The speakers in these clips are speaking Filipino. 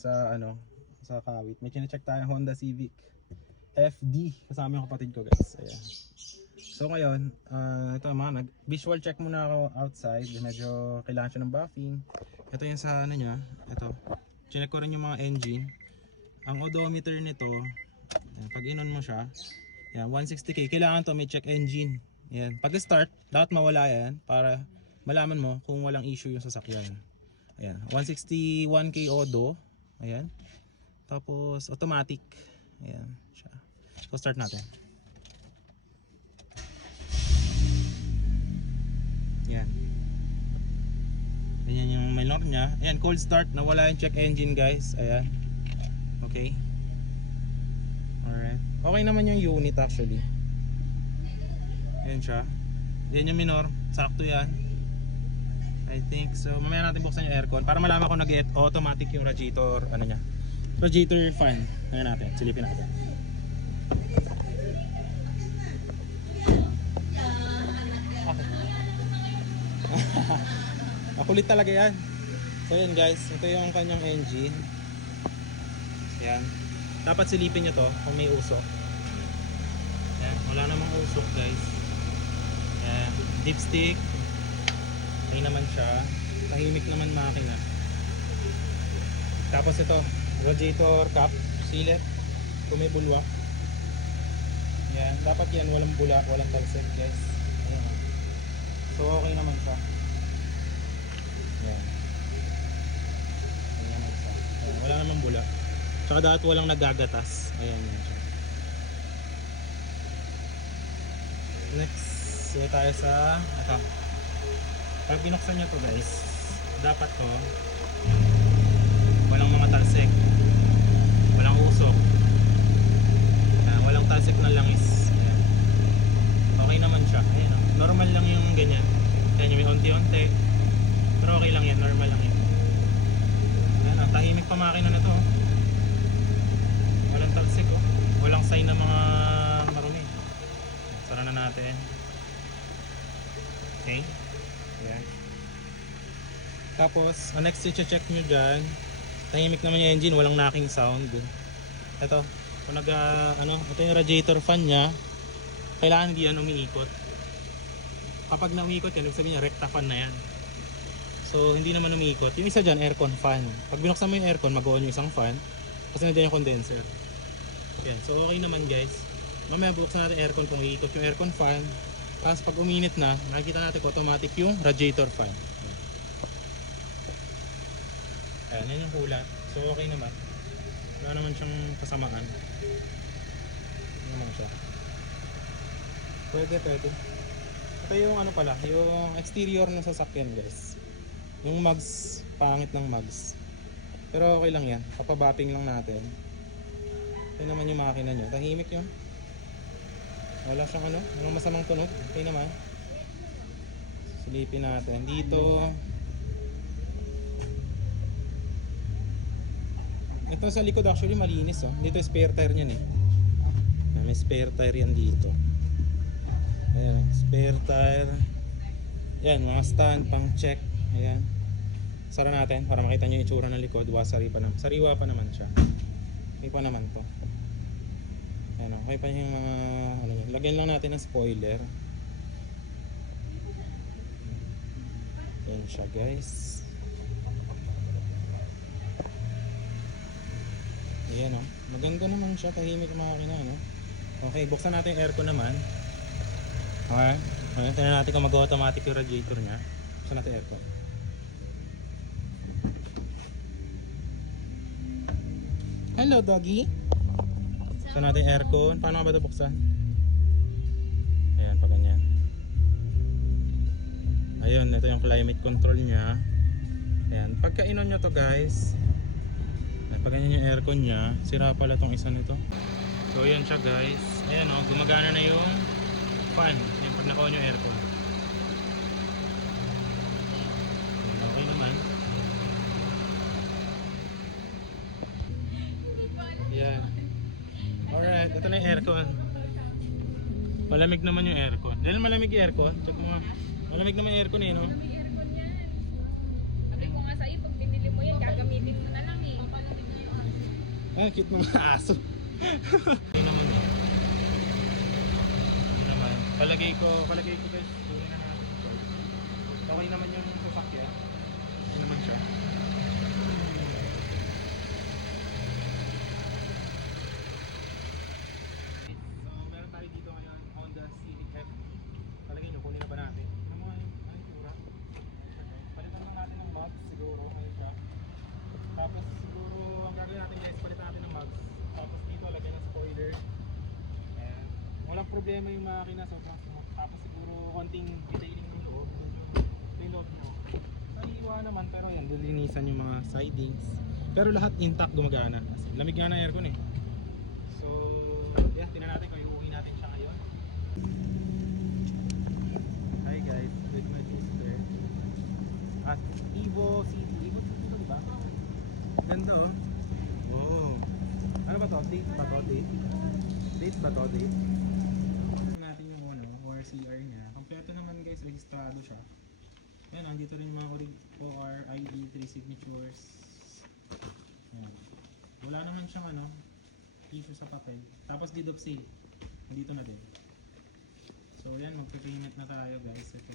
sa ano, sa kawit. May chine-check tayong Honda Civic FD kasama yung kapatid ko guys. Ayan. So ngayon, ito mga visual check muna ako outside. Medyo kailangan siya ng buffing. Ito yung sa ano niya, ito. Chinek ko rin yung mga engine. Ang odometer nito, ayan, pag inon mo siya, yan 160k, kailangan to may check engine. Yan, pag start, dapat mawala yan para malaman mo kung walang issue yung sasakyan. Ayan, 161k odo. Ayan. Tapos automatic. Ayan siya. So start natin. Yan. Ganyan yung minor nya. Ayan, cold start. Nawala yung check engine guys. Ayan. Okay. Alright. Okay naman yung unit actually. Ayan siya. Yan yung minor. Sakto yan. I think so. Mamaya natin buksan yung aircon para malaman ko nag-automatic yung radiator. Ano nya. Radiator fan. Ayan natin. Silipin natin. Makulit talaga yan. So yan guys, ito yung kanyang engine. Yan. Dapat silipin nyo to kung may usok. Yan. Wala namang usok guys. Yan. Dipstick. Ay naman siya. Tahimik naman makina. Tapos ito, radiator cap, silet. Kung may bulwa. Yan. Dapat yan, walang bula, walang talsik guys. Ayan. So okay naman siya. Yan. Ayan naman siya. Ayan. Wala namang bula. Tsaka dapat walang nagagatas. Ayan yan siya. Next, so tayo sa ito. Pag binuksan nyo to guys, dapat to walang mga talsik, walang usok, walang talsik na langis. Ayan. Okay naman siya. Ayan, normal lang yung ganyan. Ayan, may onti-onti, pero okay lang yan, normal lang yan. Ayan, tahimik pa makina na to. Walang talsik, oh. Walang sign ng mga marumi. Sara na natin. Okay. Ayan. Tapos, ang next i-check nyo dyan, tahimik naman yung engine, walang knocking sound. Ito, kung ito yung radiator fan nya, kailangan hindi yan umiikot. Kapag na umiikot yan, ibig sabihin niya, recta fan na yan. So, hindi naman umiikot. Yung isa dyan, aircon fan. Pag binuksan mo yung aircon, mag-on yung isang fan, kasi nandiyan yung condenser. Yan, so okay naman guys. Mamaya buksan natin aircon kung iikot yung aircon fan. Tapos pag uminit na, nakikita natin kung automatic yung radiator fan. Ayan, yan yung kulat. So okay naman. Wala naman siyang kasamaan. Ano naman siya. Pwede. Ito yung ano pala, yung exterior ng sasakyan guys. Yung mugs, pangit ng mugs. Pero okay lang yan, papabapping lang natin. Ito naman yung makina nyo, tahimik yun. Wala siyang walang masamang tunog. Okay naman. Silipin natin dito. Ito sa likod actually malinis oh. Dito spare tire niyan eh. May spare tire yan dito. Ayan, spare tire. Ayan, mga stand pang check. Ayan. Sara natin para makita nyo yung itsura ng likod. Sariwa pa naman siya. Okay pa naman to. Ayan, okay pa yung mga lagyan lang natin ng spoiler. Ayan siya guys. Ayan o. Maganda naman siya. Tahimik makina no? Okay, buksan natin yung aircon naman. Okay. Tignan natin kung mag-automatic yung radiator nya. Buksan natin yung aircon. Hello doggy. Buksan natin yung aircon. Paano ba ito buksan? Ayan, pa ganyan. Ayun, ito yung climate control nya. Ayan, pagka inon nyo to guys, pag ganyan yung aircon nya, sira pala tong isa nito. So ayan siya guys. Ayan o, gumagana na yung fan. Ayan, pag naka-on yung aircon. Ayan, okay naman. Ayan. Alright, ito na yung aircon. Malamig naman yung aircon. Dahil malamig yung aircon, check mo nga. Malamig naman yung aircon eh, no? Sabi ko nga sa'yo, pag binili mo yan, gagamitin mo na lang eh. Ay, cute ng mga aso. Ayun naman eh. Ayun naman. Palagay ko guys, tuloy na natin. Okay naman yung sasakyan. Okay naman siya. So, meron tayo dito ngayon, Honda Civic FD. Palagay nyo, kunin na ba natin? Ano mga yung tura? Palitan lang natin ng mags siguro ngayon siya. Tapos siguro, ang gagawin natin guys, palitan natin ng mags. Tapos dito, lagyan ng spoiler. Ayan. Walang problema yung makina, sobrang smooth. Tapos siguro, konting detailing ng loob. Yung loob nyo. Sariwa naman, pero yan, lilinisan yung mga sidings. Pero lahat intact gumagana. Lamig nga ng aircon eh. So, yeah, tingnan natin kung iuwi natin siya ngayon. Hi guys, with my sister. At Evo City. Evo City ba diba? Ganda oh. Oh. Ano ba to? Date ba to? Date? Date ba to? Date? Tingnan natin yung ORCR niya. Kompleto naman guys, registrado siya. Ayan, andito rin yung mga OR, ID, 3 signatures. Ayan. Wala naman siyang issue sa papel. Tapos deed of sale. Nandito na din. So ayan, magpe-payment na tayo guys. Ito.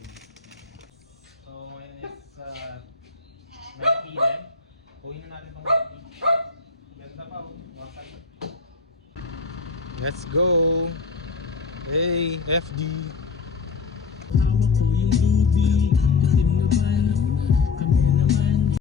So ngayon is 9 PM. Uwi na natin itong beach. Ganda pa oh. Let's go! Hey, FD!